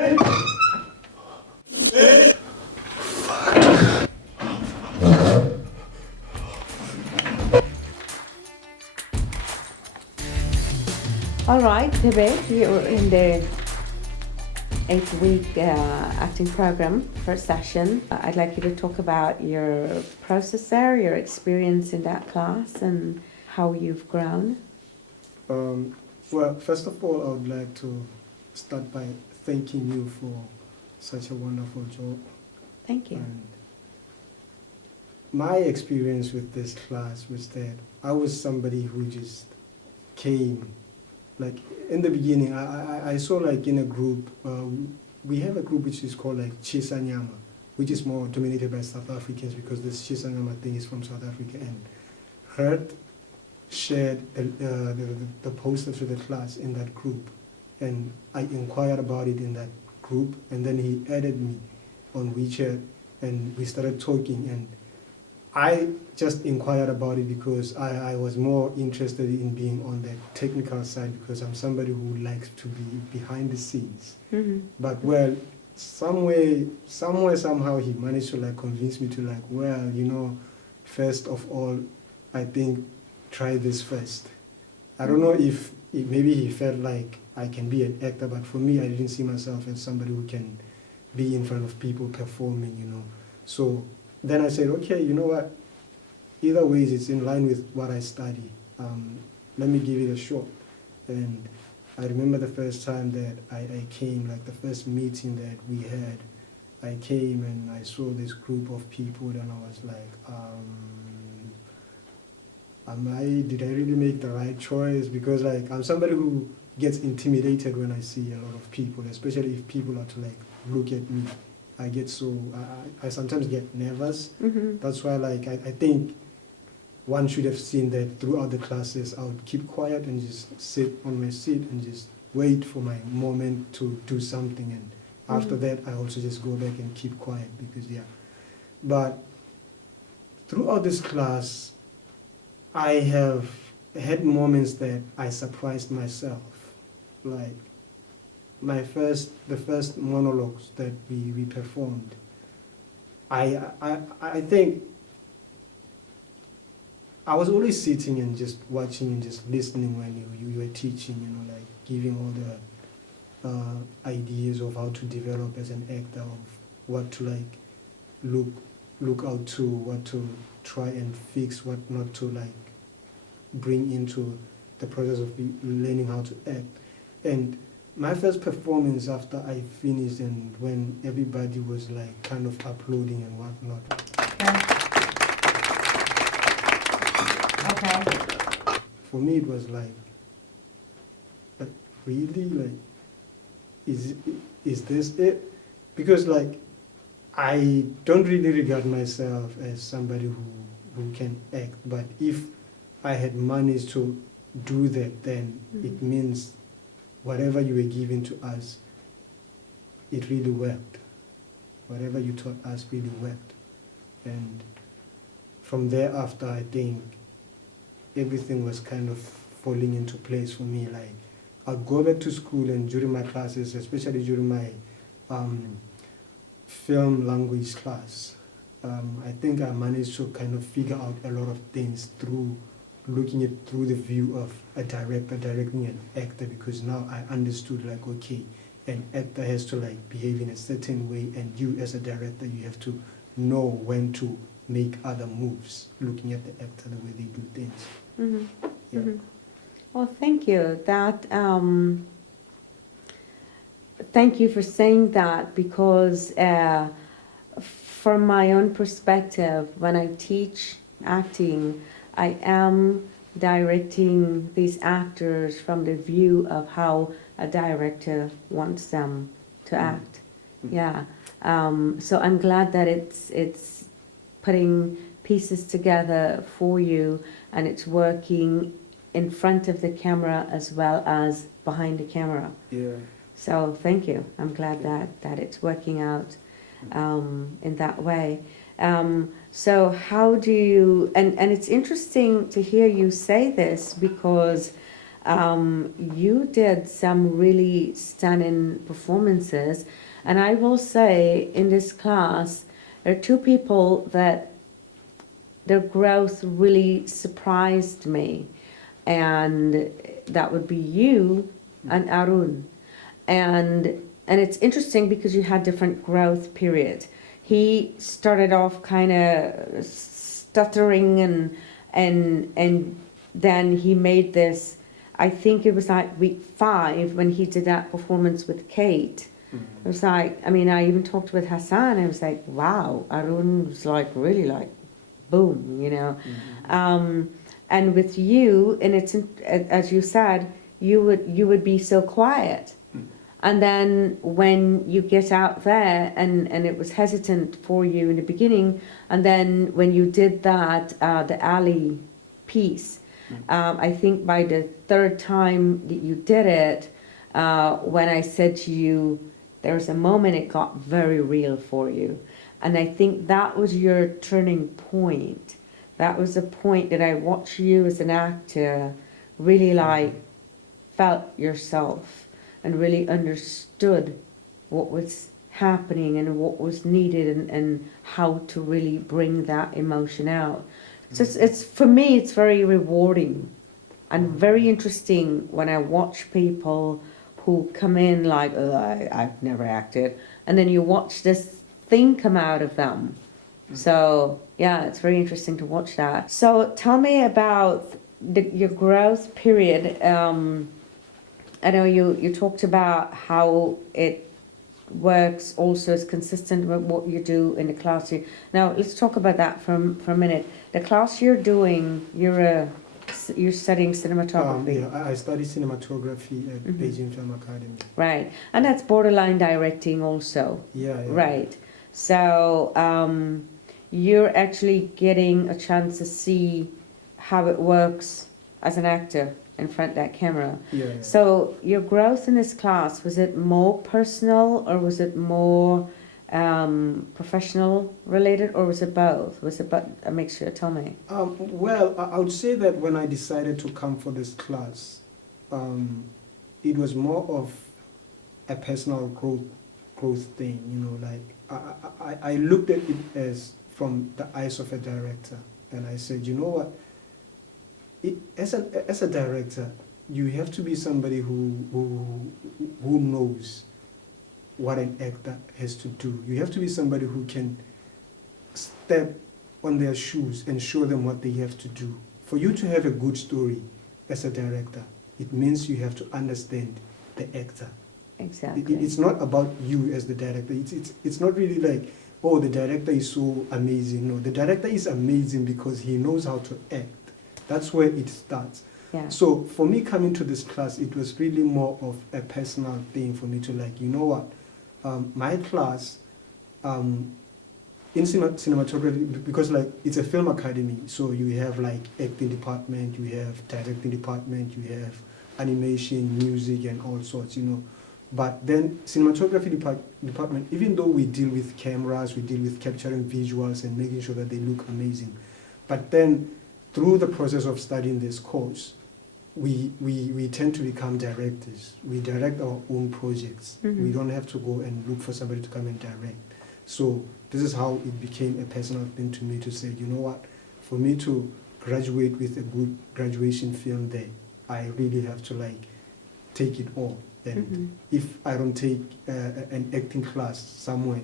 All right, Thebe, you're in the 8-week acting program, first session. I'd like you to talk about your process there, your experience in that class, and how you've grown. Well, first of all, I would like to start by thanking you for such a wonderful job. Thank you. And my experience with this class was that I was somebody who just came. Like in the beginning, I saw like in a group, we have a group which is called like Chisanyama, which is more dominated by South Africans because this Chisanyama thing is from South Africa. And Hurt shared the poster to the class in that group. And I inquired about it in that group, and then he added me on WeChat, and we started talking. And I just inquired about it because I was more interested in being on the technical side because I'm somebody who likes to be behind the scenes. Mm-hmm. But well, somehow he managed to like convince me to like, well, you know, first of all, I think try this first. I don't know if maybe he felt like I can be an actor, but for me, I didn't see myself as somebody who can be in front of people performing, you know. So then I said, okay, you know what? Either ways, it's in line with what I study. Let me give it a shot. And I remember the first time that I came, like the first meeting that we had, I came and I saw this group of people, and I was like, did I really make the right choice? Because like I'm somebody who gets intimidated when I see a lot of people, especially if people are to like look at me. I get so, I sometimes get nervous. Mm-hmm. That's why like I think one should have seen that throughout the classes I would keep quiet and just sit on my seat and just wait for my moment to do something. And after that I also just go back and keep quiet because yeah. But throughout this class I have had moments that I surprised myself. Like the first monologues that we performed, I think I was always sitting and just watching and just listening when you were teaching, you know, like giving all the ideas of how to develop as an actor, of what to like look out to, what to try and fix, what not to like bring into the process of learning how to act. And my first performance after I finished and when everybody was like kind of uploading and whatnot. Okay. For me it was like really, like, is this it? Because like I don't really regard myself as somebody who can act, but if I had managed to do that, then it means whatever you were giving to us, it really worked. Whatever you taught us really worked. And from thereafter, I think everything was kind of falling into place for me. Like, I'd go back to school, and during my classes, especially during my film language class, I think I managed to kind of figure out a lot of things through looking at through the view of a director directing an actor, because now I understood like, okay, an actor has to like behave in a certain way, and you as a director, you have to know when to make other moves, looking at the actor, the way they do things. Mm-hmm. Yeah. Mm-hmm. Well, thank you. Thank you for saying that, because from my own perspective, when I teach acting, I am directing these actors from the view of how a director wants them to act. Yeah. So I'm glad that it's putting pieces together for you, and it's working in front of the camera as well as behind the camera. Yeah. So thank you. I'm glad that it's working out in that way. So how do you, and it's interesting to hear you say this, because You did some really stunning performances, and I will say in this class, there are two people that their growth really surprised me, and that would be you and Arun. And it's interesting because you had different growth periods. He started off kind of stuttering and then he made this. I think it was like week 5 when he did that performance with Kate. It was like, I mean, I even talked with Hassan. I was like, wow, Arun was like really like, boom, you know. And with you, and it's as you said, you would be so quiet. And then when you get out there, and it was hesitant for you in the beginning, and then when you did that, the alley piece, I think by the 3rd time that you did it, when I said to you, there's a moment it got very real for you. And I think that was your turning point. That was the point that I watched you as an actor really like felt yourself and really understood what was happening and what was needed and how to really bring that emotion out. So it's for me, it's very rewarding and very interesting when I watch people who come in like, oh, I've never acted, and then you watch this thing come out of them. So yeah, it's very interesting to watch that. So tell me about your growth period. I know you talked about how it works also is consistent with what you do in the class. Now let's talk about that for a minute. The class you're doing, you're studying cinematography. Yeah, I study cinematography at Beijing Film Academy. Right, and that's borderline directing also. Yeah. Right. So you're actually getting a chance to see how it works as an actor in front of that camera. Yeah. So your growth in this class, was it more personal or was it more professional related, or was it both? Was it a mixture? Tell me. Well, I would say that when I decided to come for this class, it was more of a personal growth thing, you know, like I looked at it as from the eyes of a director, and I said, you know what, as a director, you have to be somebody who knows what an actor has to do. You have to be somebody who can step on their shoes and show them what they have to do. For you to have a good story as a director, it means you have to understand the actor. Exactly. It's not about you as the director. It's not really like, oh, the director is so amazing. No, the director is amazing because he knows how to act. That's where it starts. Yeah. So for me coming to this class, it was really more of a personal thing for me to like, you know what, my class in cinematography, because like it's a film academy, so you have like acting department, you have directing department, you have animation, music, and all sorts, you know. But then cinematography department, even though we deal with cameras, we deal with capturing visuals and making sure that they look amazing, but then through the process of studying this course, we tend to become directors. We direct our own projects. We don't have to go and look for somebody to come and direct. So this is how it became a personal thing to me to say, you know what, for me to graduate with a good graduation film there, I really have to like take it all. And if I don't take an acting class somewhere,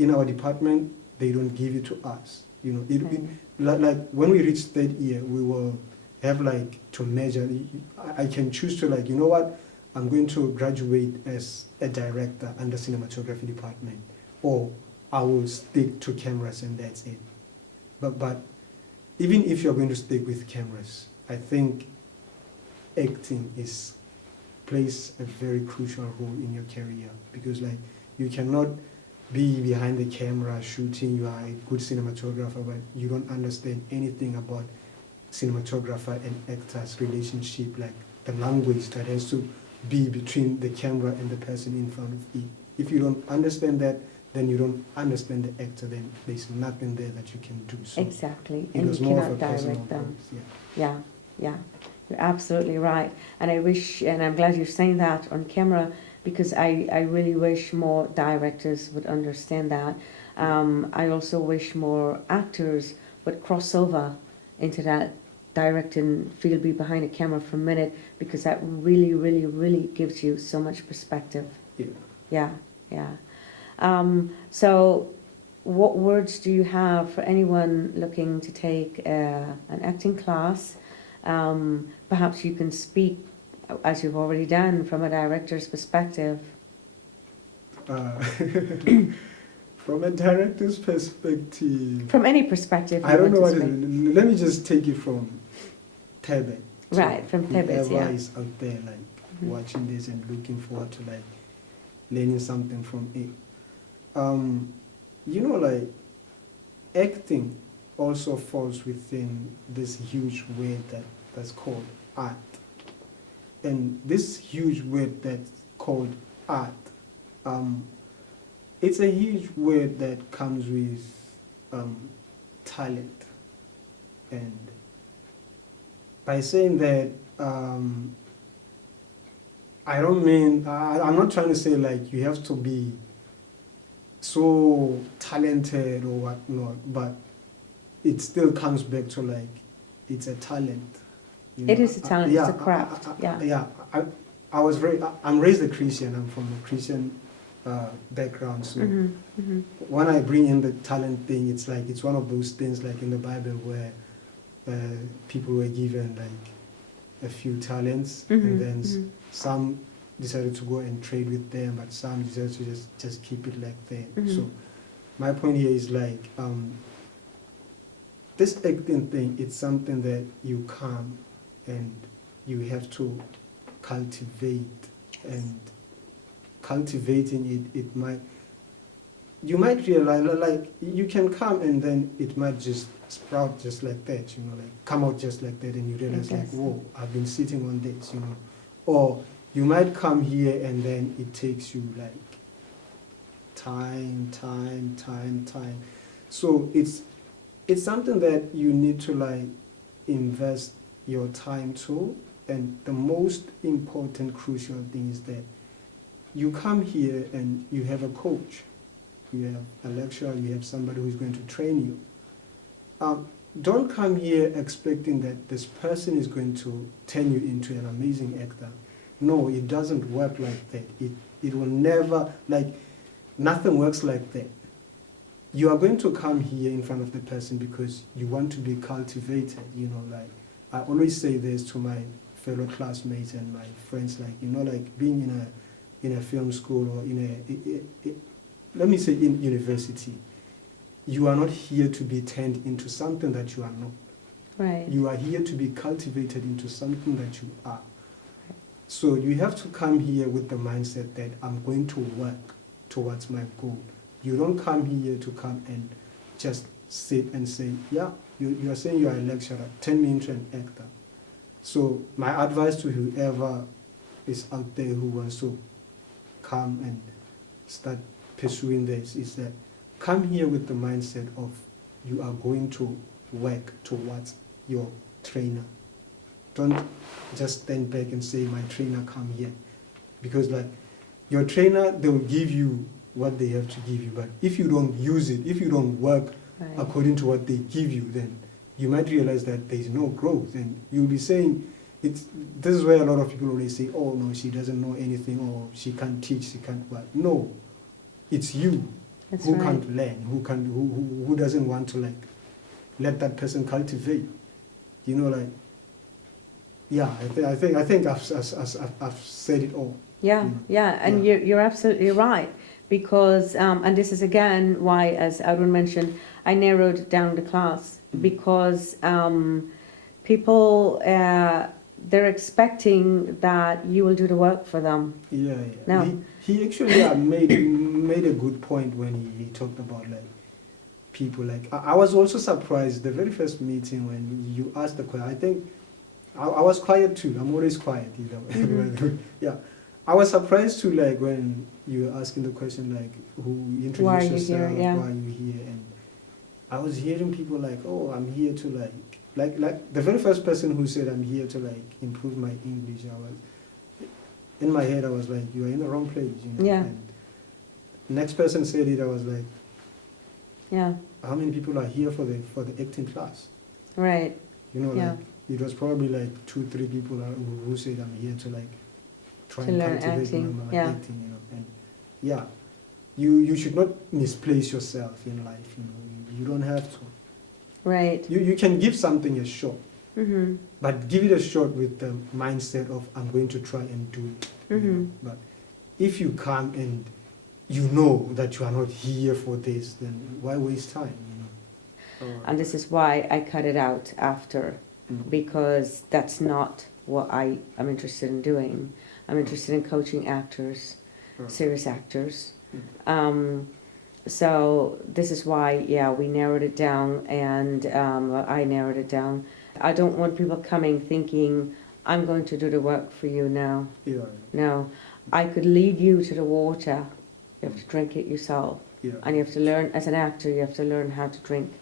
in our department, they don't give it to us. You know, like when we reach 3rd year, we will have like to measure. I can choose to like, you know what, I'm going to graduate as a director under cinematography department, or I will stick to cameras and that's it. But even if you're going to stick with cameras, I think acting plays a very crucial role in your career, because like you cannot be behind the camera shooting, you are a good cinematographer, but you don't understand anything about cinematographer and actor's relationship, like the language that has to be between the camera and the person in front of it. If you don't understand that, then you don't understand the actor, then there's nothing there that you can do. So exactly, it and was you more cannot of a personal direct them. growth, yeah. Yeah. You're absolutely right. And I wish, and I'm glad you're saying that on camera, because I really wish more directors would understand that. I also wish more actors would cross over into that directing field, be behind a camera for a minute, because that really, really, really gives you so much perspective. Yeah. Yeah, yeah. So, what words do you have for anyone looking to take an acting class? Perhaps you can speak, as you've already done, from a director's perspective. Uh, from a director's perspective, From any perspective you I don't want know what to it speak. is. Let me just take it from Thebe. Right, from Thebe, whoever yeah. is out there like Mhm. watching this and looking forward to like learning something from it. You know, like acting also falls within this huge word that's called art. And this huge word that's called art, it's a huge word that comes with talent. And by saying that, I don't mean, I'm not trying to say like you have to be so talented or whatnot, but it still comes back to like it's a talent. You It know, is a talent, it's a craft, yeah. Yeah, I'm raised a Christian. I'm from a Christian background, so when I bring in the talent thing, it's like it's one of those things like in the Bible where people were given like a few talents, and then some decided to go and trade with them, but some decided to just keep it like that. So my point here is like this acting thing, it's something that you come and you have to cultivate, and cultivating it might, you might realize like you can come and then it might just sprout just like that, you know, like come out just like that, and you realize like, whoa, I've been sitting on this, you know. Or you might come here and then it takes you like time. So it's something that you need to like invest your time to. And the most important crucial thing is that you come here and you have a coach, you have a lecturer, you have somebody who's going to train you. Don't come here expecting that this person is going to turn you into an amazing actor. No, it doesn't work like that. It will never, like, nothing works like that. You are going to come here in front of the person because you want to be cultivated, you know, like, I always say this to my fellow classmates and my friends, like, you know, like being in a film school or let me say in university, you are not here to be turned into something that you are not. Right. You are here to be cultivated into something that you are. So you have to come here with the mindset that I'm going to work towards my goal. You don't come here to come and just sit and say, yeah, you are saying you are a lecturer, turn me into an actor. So my advice to whoever is out there who wants to come and start pursuing this is that come here with the mindset of you are going to work towards your trainer. Don't just stand back and say, my trainer, come here. Because like your trainer, they will give you what they have to give you. But if you don't use it, if you don't work according to what they give you, then you might realize that there is no growth. And you'll be saying, this is where a lot of people always say, oh no, she doesn't know anything, or she can't teach, she can't work. No, it's you who can't learn, who doesn't want to like let that person cultivate. You know, like, yeah, I think I've said it all. Yeah, yeah, and you're absolutely right, because and this is again why, as Arun mentioned, I narrowed down the class because people they're expecting that you will do the work for them. Yeah. No. He actually made a good point when he talked about like people like I was also surprised the very first meeting when you asked the question. I think I was quiet too. I'm always quiet, you know. Yeah. I was surprised too, like when you were asking the question, like, who Why are introduce you yourself, here? Yeah. why are you here? And I was hearing people like, oh, I'm here to like like the very first person who said I'm here to like improve my English, I was in my head I was like, you are in the wrong place, you know. Yeah. And next person said it, I was like, Yeah. how many people are here for the acting class? Right. You know, Yeah. like it was probably like 2-3 people who said I'm here to like try To and learn cultivate acting, my yeah. acting, you know. And yeah, you should not misplace yourself in life, you know. You don't have to. Right. You can give something a shot, Mm-hmm. but give it a shot with the mindset of I'm going to try and do it. You know? But if you come and you know that you are not here for this, then why waste time, you know? And this is why I cut it out after, because that's not what I am interested in doing. I'm interested in coaching actors, serious actors. So this is why, yeah, we narrowed it down, and I narrowed it down. I don't want people coming thinking, I'm going to do the work for you now. Yeah. No, I could lead you to the water. You have to drink it yourself. Yeah. And you have to learn, as an actor, you have to learn how to drink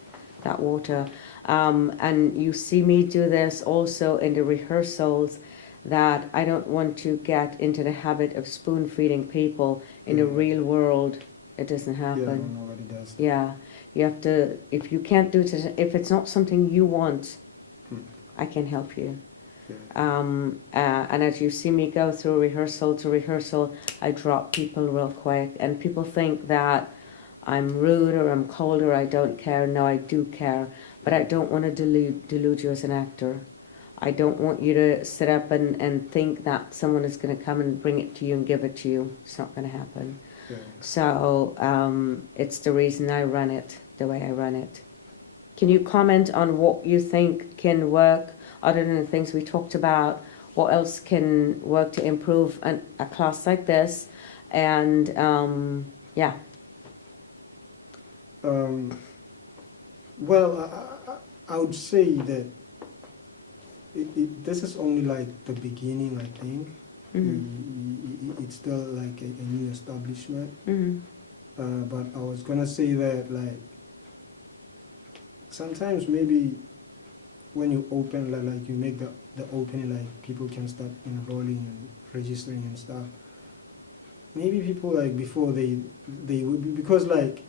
that water. And you see me do this also in the rehearsals, that I don't want to get into the habit of spoon feeding people in the real world. It doesn't happen. Yeah, nobody does. Yeah, you have to, if you can't do it, if it's not something you want, I can help you. Yeah. And as you see me go through rehearsal to rehearsal, I drop people real quick, and people think that I'm rude or I'm cold or I don't care. No, I do care, but I don't want to delude you as an actor. I don't want you to sit up and think that someone is going to come and bring it to you and give it to you. It's not going to happen. Yeah. So it's the reason I run it the way I run it. Can you comment on what you think can work other than the things we talked about? What else can work to improve a class like this? And yeah. Well, I would say that this is only like the beginning, I think. It's still like a new establishment. But I was going to say that like sometimes maybe when you open, like you make the opening, like people can start enrolling and registering and stuff. Maybe people like before they would be, because like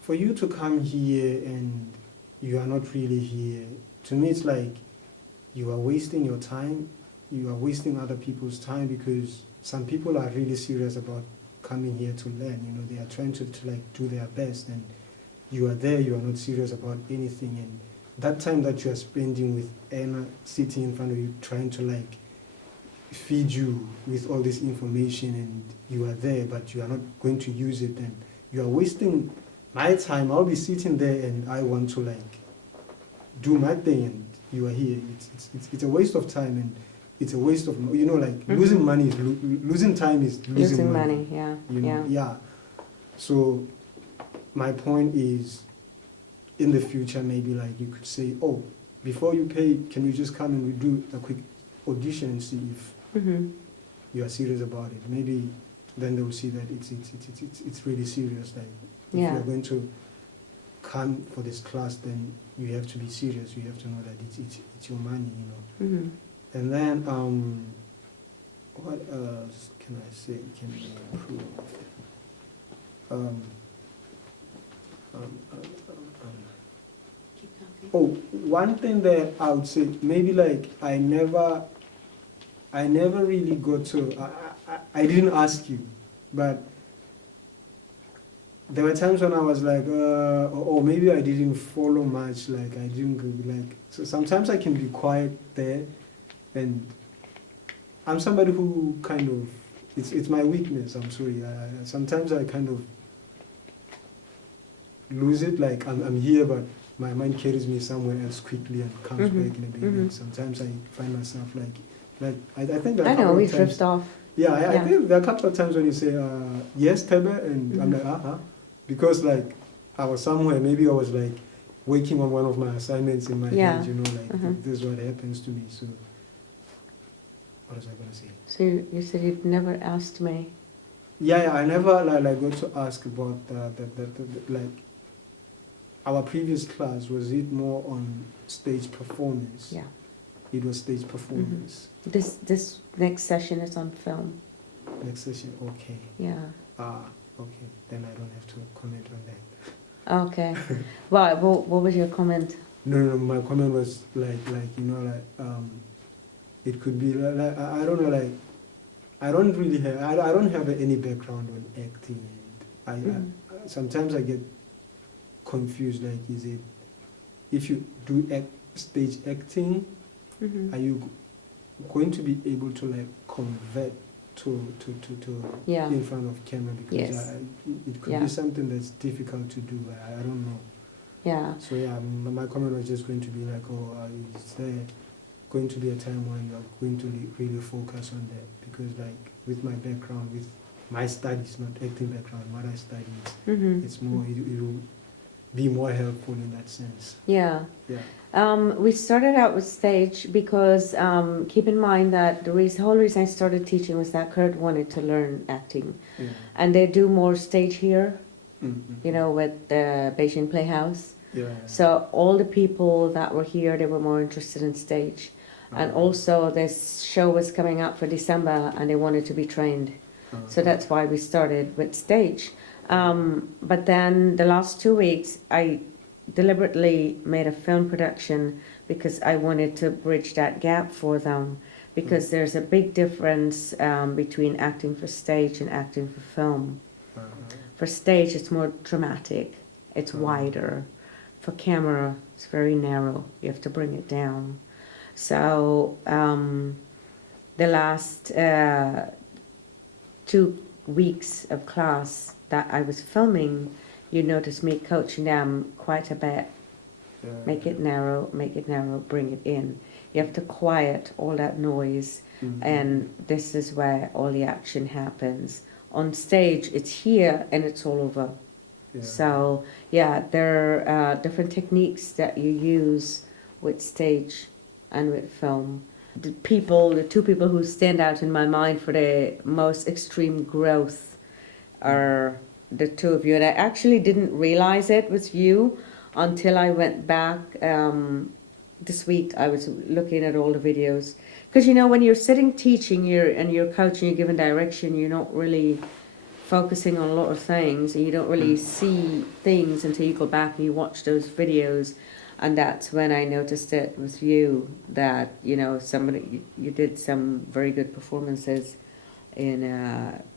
for you to come here and you are not really here, to me it's like you are wasting your time, you are wasting other people's time, because some people are really serious about coming here to learn, you know, they are trying to like do their best, and you are there, you are not serious about anything, and that time that you are spending with Anna sitting in front of you trying to like feed you with all this information, and you are there but you are not going to use it, and you are wasting my time. I'll be sitting there and I want to like do my thing, and you are here. It's a waste of time, and it's a waste of, you know, like losing money is losing time is losing money. Yeah, you know? Yeah. So my point is, in the future, maybe like you could say, oh, before you pay, can you just come and we do a quick audition and see if you are serious about it? Maybe then they will see that it's really serious. Like if you are going to come for this class, then you have to be serious. You have to know that it's your money, you know. And then what else can I say can be improved? Oh, one thing that I would say, maybe like I never really got to, I didn't ask you, but there were times when I was like, or maybe I didn't follow much, like I didn't go, like, so sometimes I can be quiet there, and I'm somebody who kind of, it's my weakness, I'm sorry, sometimes I kind of lose it, like I'm here, but my mind carries me somewhere else quickly and comes back in a bit. And sometimes I find myself like I think there are a couple of times, drift off. Yeah, I think there are a couple of times when you say yes, Thebe, and I'm like because like I was somewhere, maybe I was like working on one of my assignments in my head, you know, like this is what happens to me. So what was I gonna say? So you said you'd never asked me. Yeah, I never like got to ask about the like our previous class, was it more on stage performance? Yeah. It was stage performance. This next session is on film. Next session, okay. Yeah. Okay. Then I don't have to comment on that. Okay. Well, what was your comment? No, my comment was like it could be like I don't know, like I don't really have I don't have any background on acting, and sometimes I get confused. Like, is it if you do stage acting, are you going to be able to like convert to Yeah. in front of camera? Because Yes. it could Yeah. be something that's difficult to do. I don't know. Yeah. So yeah, my comment was just going to be like, is there going to be a time when you're going to really focus on that? Because like with my background, with my studies, not acting background, what I study, it's more, it will be more helpful in that sense. Yeah. Yeah. We started out with stage because keep in mind that the whole reason I started teaching was that Kurt wanted to learn acting, Yeah. and they do more stage here, Mm-hmm. you know, with the Beijing Playhouse. Yeah. So all the people that were here, they were more interested in stage. And also this show was coming up for December and they wanted to be trained. So that's why we started with stage. But then the last 2 weeks, I deliberately made a film production because I wanted to bridge that gap for them. Because there's a big difference between acting for stage and acting for film. For stage, it's more dramatic, it's wider. For camera, it's very narrow. You have to bring it down. So the last 2 weeks of class that I was filming, you notice me coaching them quite a bit. Make it narrow, bring it in. You have to quiet all that noise, and this is where all the action happens. On stage, it's here and it's all over. Yeah. So yeah, there are different techniques that you use with stage and with film. The two people who stand out in my mind for the most extreme growth are the two of you. And I actually didn't realize it was you until I went back this week. I was looking at all the videos. Because you know, when you're sitting teaching, you're coaching, you're giving direction, you're not really focusing on a lot of things, and you don't really see things until you go back and you watch those videos. And that's when I noticed it with you, that you know, you did some very good performances in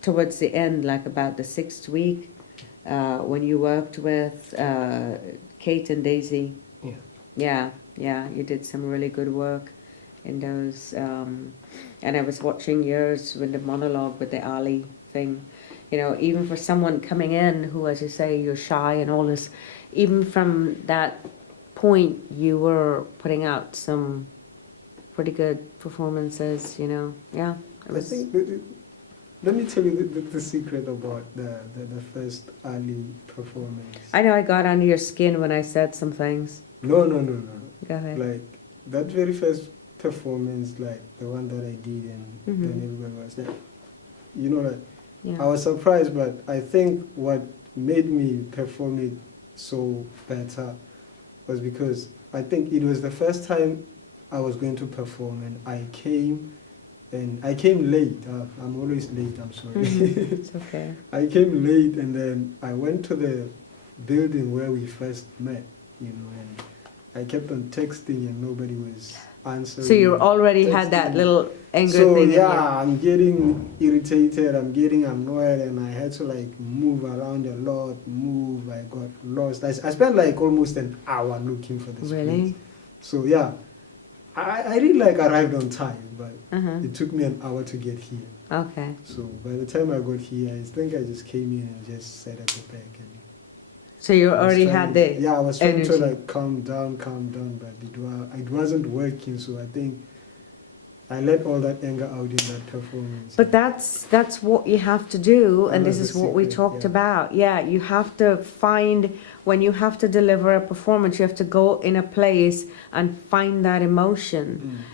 towards the end, like about the 6th week, when you worked with Kate and Daisy. Yeah, you did some really good work in those. And I was watching yours with the monologue with the Ali thing. You know, even for someone coming in who, as you say, you're shy and all this, even from that point, you were putting out some pretty good performances, you know. Yeah, it was. I think, let me tell you the secret about the first Ali performance. I know I got under your skin when I said some things. No. Go ahead. Like, that very first performance, like the one that I did, and then everybody was like, you know, like, Yeah. I was surprised, but I think what made me perform it so better was because I think it was the first time I was going to perform, and I came late. I'm always late, I'm sorry. It's okay. I came late, and then I went to the building where we first met, you know, and I kept on texting and nobody was answering. So you already had that little anger thing. Yeah, I'm getting irritated, I'm getting annoyed, and I had to like move around a lot, I got lost. I spent like almost an hour looking for this Really? place. So yeah, I really like arrived on time, but it took me an hour to get here. Okay. So by the time I got here, I think I just came in and just sat at the back. And So you I was already trying- had the Yeah, I was trying energy. to like calm down, but it wasn't working. So I think I let all that anger out in that performance. But that's what you have to do, and That this was is the what we secret, talked yeah. about. Yeah, you have to find, when you have to deliver a performance, you have to go in a place and find that emotion.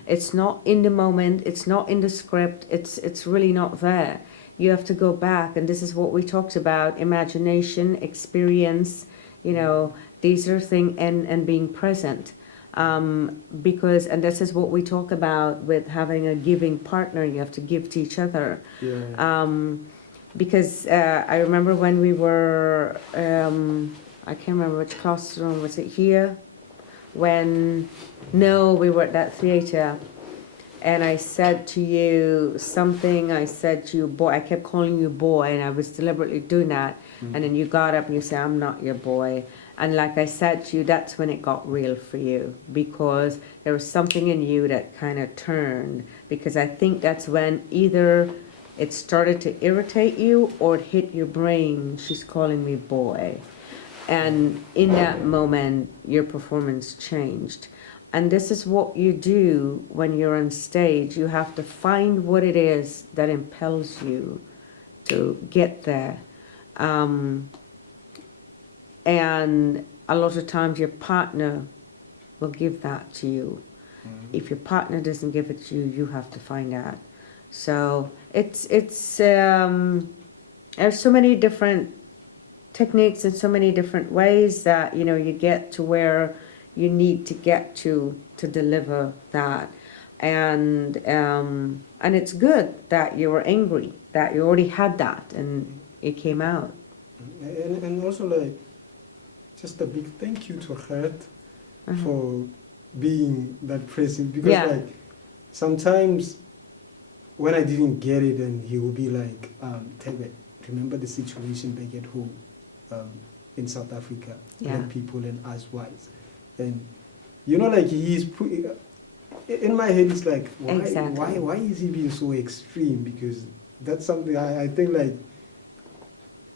It's not in the moment, it's not in the script, it's really not there. You have to go back, and this is what we talked about: imagination, experience, you know, these are things, and being present. Because, and this is what we talk about with having a giving partner, you have to give to each other. Yeah. Because I remember when we were, I can't remember which classroom, was it here? No, we were at that theatre, and I said to you something, I said to you, boy, I kept calling you boy, and I was deliberately doing that, and then you got up and you said, I'm not your boy. And like I said to you, that's when it got real for you, because there was something in you that kind of turned, because I think that's when either it started to irritate you or it hit your brain, she's calling me boy. And in that moment, your performance changed. And this is what you do when you're on stage. You have to find what it is that impels you to get there. And a lot of times your partner will give that to you. If your partner doesn't give it to you, you have to find out. So it's there's so many different techniques and so many different ways that, you know, you get to where you need to get to deliver that. And it's good that you were angry, that you already had that and it came out. And also, like, just a big thank you to Gert for being that person, because like sometimes when I didn't get it, and he would be like, Thebe, remember the situation back at home in South Africa, black people and us whites, and you know, like, he's in my head, it's like, why is he being so extreme? Because that's something I think, like,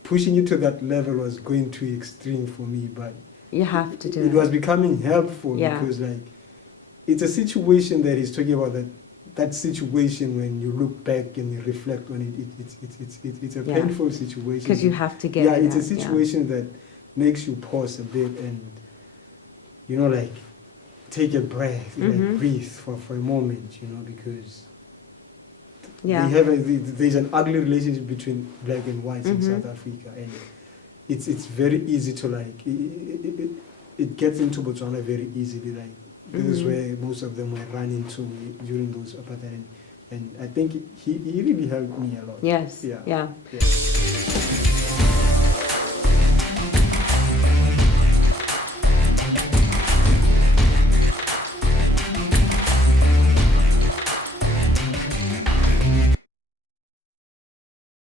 pushing it to that level was going too extreme for me, but you have to do it. It was becoming helpful because, like, it's a situation that he's talking about, that situation when you look back and you reflect on it, it's a painful situation. Because you have to get it. It's a situation that makes you pause a bit and, you know, like, take a breath, like, breathe for a moment, you know, because there's an ugly relationship between black and whites in South Africa, and it's very easy to, like, it gets into Botswana very easily, like, this is where most of them were run into during those apartheid, and I think he really helped me a lot. Yes. Yeah.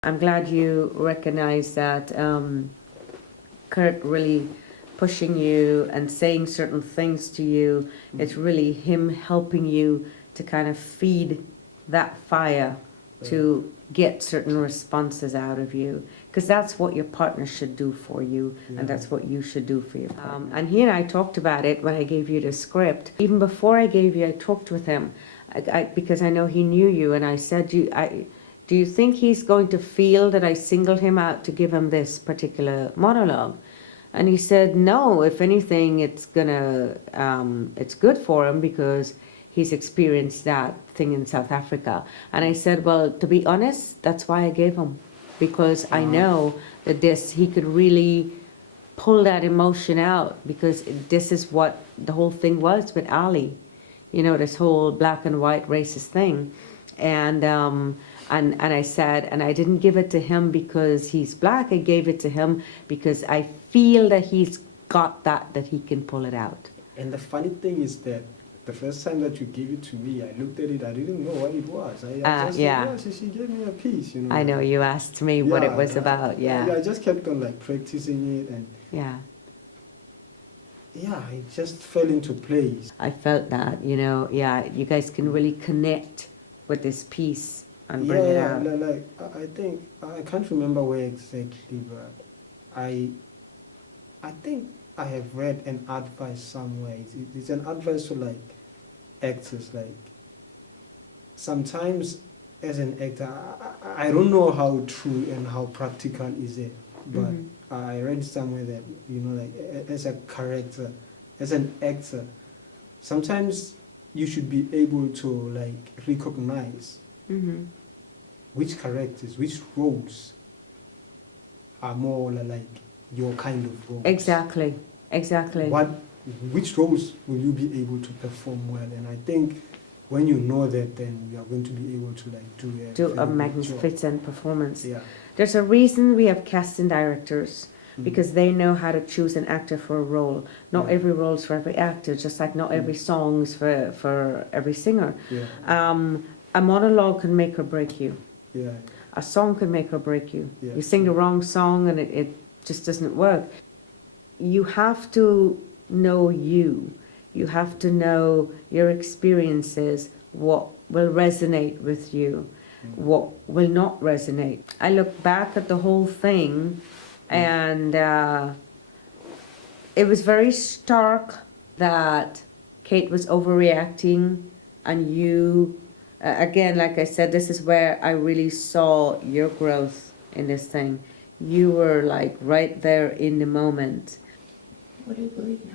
I'm glad you recognize that Kurt really pushing you and saying certain things to you. It's really him helping you to kind of feed that fire to get certain responses out of you, because that's what your partner should do for you, and that's what you should do for your partner. And he and I talked about it when I gave you the script. Even before I gave you, I talked with him because I know he knew you, and I said, do you think he's going to feel that I singled him out to give him this particular monologue? And he said, no, if anything, it's good for him because he's experienced that thing in South Africa. And I said, well, to be honest, that's why I gave him, because I know that he could really pull that emotion out, because this is what the whole thing was with Ali, you know, this whole black and white racist thing. And I said, and I didn't give it to him because he's black, I gave it to him because I feel that he's got that he can pull it out. And the funny thing is that the first time that you gave it to me, I looked at it, I didn't know what it was. I just said, she gave me a piece, you know. I know, you asked me what it was about, I just kept on, like, practicing it, and it just fell into place. I felt that, you know, you guys can really connect with this piece and bring it out. Like, I think, I can't remember where exactly, but I think I have read an advice somewhere. It's an advice to, like, actors, like, sometimes as an actor, I don't know how true and how practical is it, but I read somewhere that, you know, like, as a character, as an actor, sometimes you should be able to, like, recognize which characters, which roles are more like your kind of roles. Exactly. Exactly. Which roles will you be able to perform well? And I think when you know that, then you are going to be able to like do a Do very a good magnificent performance. job. Yeah. There's a reason we have casting directors, Mm. because they know how to choose an actor for a role. Not Yeah. every role's for every actor, just like not every song's for every singer. Yeah. A monologue can make or break you. Yeah. A song can make or break you. Yeah. You sing the wrong song and it just doesn't work. You have to know you. You have to know your experiences, what will resonate with you, what will not resonate. I look back at the whole thing, and it was very stark that Kate was overreacting, and you, again, like I said, this is where I really saw your growth in this thing. You were like right there in the moment. What do you believe now?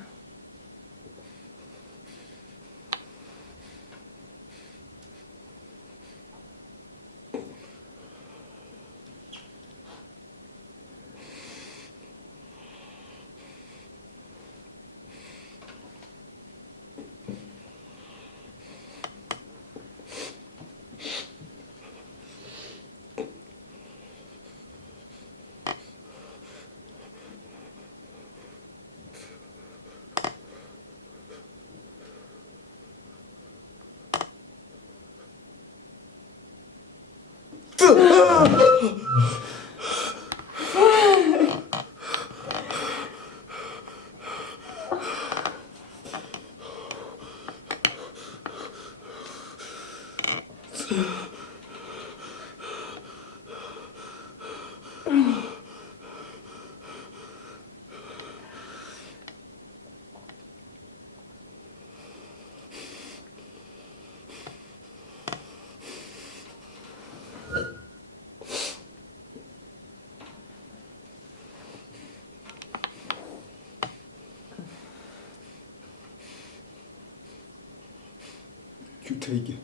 You take it.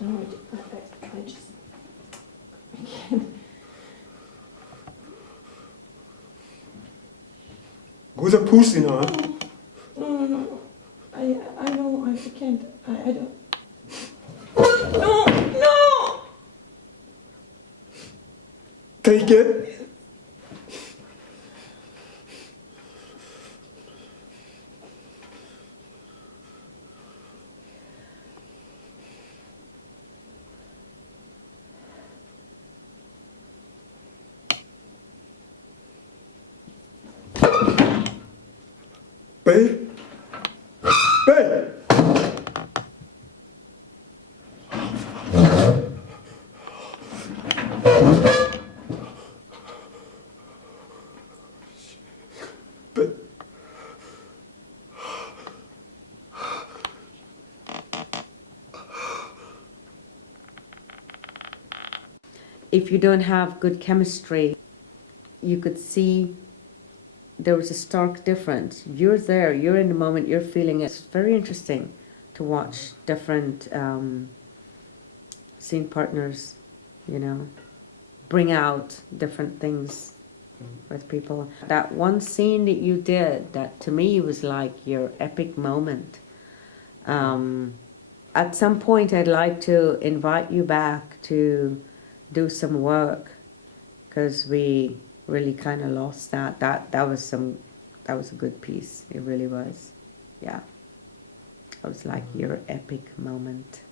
No, I just, I can't. Who's a pussy now? No. I know, I can't. I don't. No! Take it. Babe. Babe. Babe. If you don't have good chemistry, you could see there was a stark difference. You're there, you're in the moment, you're feeling it. It's very interesting to watch different scene partners, you know, bring out different things with people. That one scene that you did, that to me was like your epic moment. At some point, I'd like to invite you back to do some work, because we really kind of lost that. That was a good piece. It really was. Yeah. It was like your epic moment.